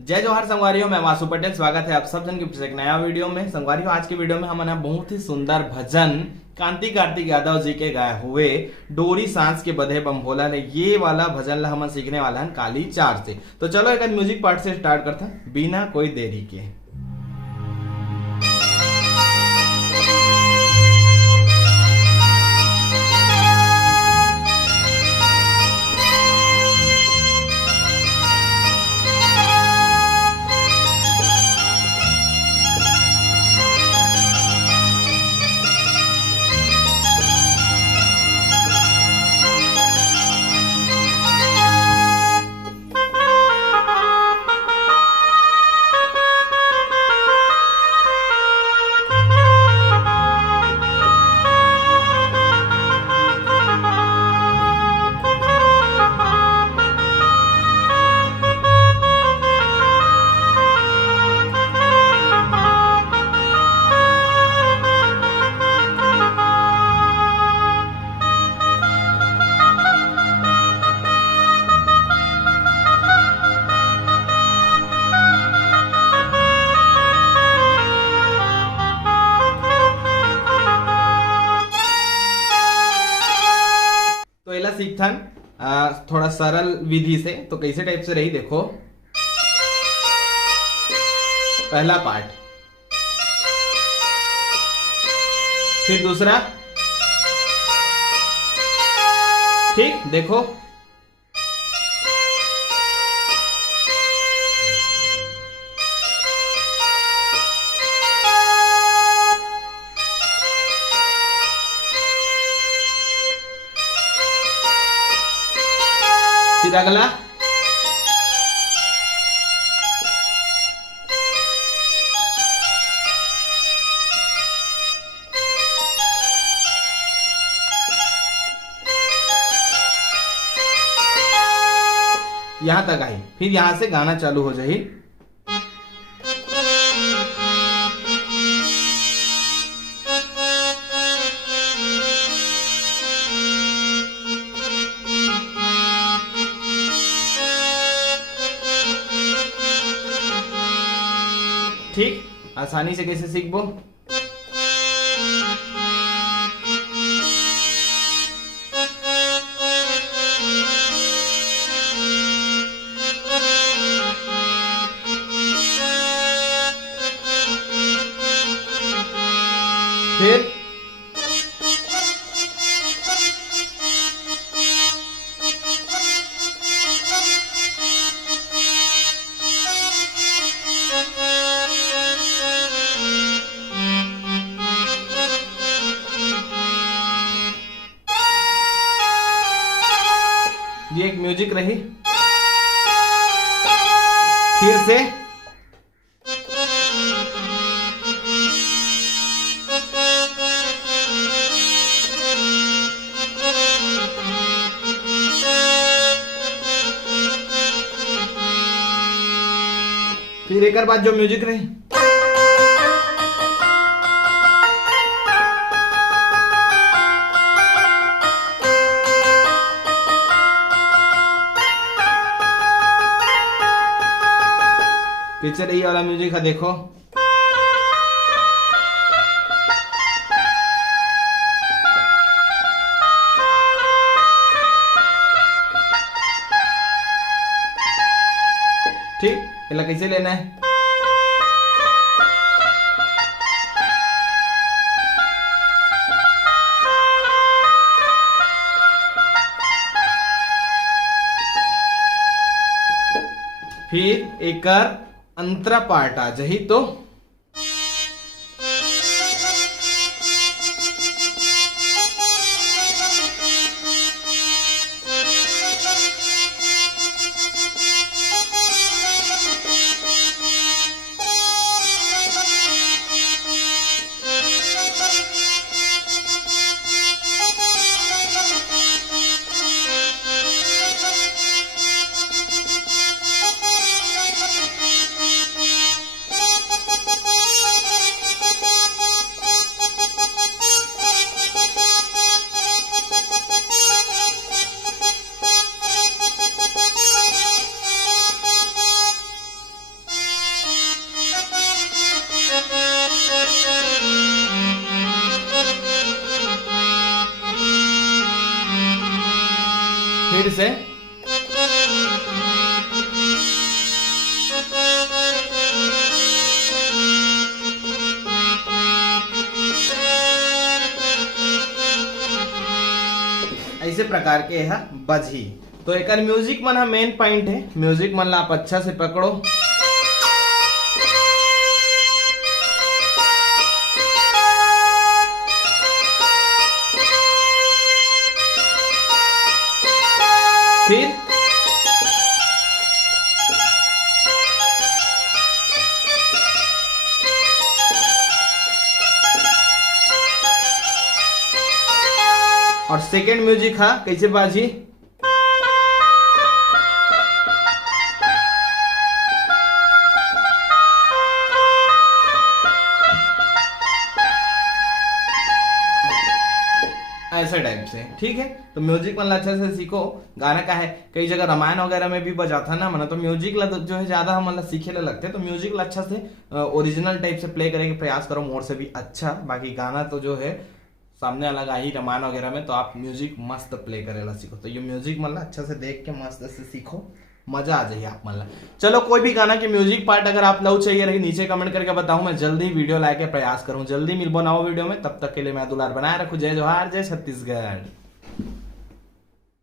जय जवाहर संगवारियों, मैं वासु पटेल। स्वागत है आप सब जन के फिर से एक नया वीडियो में। संगवारियों, आज के वीडियो में हम बहुत ही सुंदर भजन कांति कार्तिक यादव जी के गाए हुए डोरी सांस के बधे बम भोला ने ये वाला भजन ला हम सीखने वाला है काली चार से। तो चलो एक म्यूजिक पार्ट से स्टार्ट करते हैं बिना कोई देरी के। तो एला सीखथन थोड़ा सरल विधि से। तो कैसे टाइप से रही देखो। पहला पार्ट, फिर दूसरा, ठीक देखो। फिर अगला, यहां तक आई। फिर यहां से गाना चालू हो जाए। ठीक, आसानी से कैसे सीखबो। फिर ये एक म्यूजिक रही। फिर से फिर एक बार जो म्यूजिक रही। पीछे ये वाला म्यूजिक है देखो। ठीक, इला कैसे लेना है। फिर एक अंतरा पार्ट आ जाही तो फिर से ऐसे प्रकार के यह बजी। तो एक म्यूजिक मन मेन पॉइंट है, म्यूजिक मन ला आप अच्छा से पकड़ो। फिर और सेकेंड म्यूजिक हा कैसे बाजी, ऐसे टाइप से। ठीक है, तो म्यूजिक मतलब अच्छा से सीखो। गाना का है कई जगह रामायण वगैरह में भी बजाता ना मन, तो म्यूजिक ला जो है ज्यादा हम मतलब सीखे ला लगते हैं, तो म्यूजिक ला अच्छा से ओरिजिनल टाइप से प्ले करने का प्रयास करो, मोर से भी अच्छा। बाकी गाना तो जो है सामने अलग आई रामायण वगैरह में, तो आप म्यूजिक मस्त प्ले करेला सीखो। तो ये म्यूजिक मतलब अच्छा से देख के मस्त से सीखो, मजा आ जाइए आप मतलब। चलो कोई भी गाना के म्यूजिक पार्ट अगर आप लव चाहिए रही नीचे कमेंट करके बताऊं, मैं जल्दी वीडियो लाके प्रयास करूं। जल्दी मिल बनाओ वीडियो में, तब तक के लिए मैं दुलार बनाए रखूं। जय जोहार, जय छत्तीसगढ़।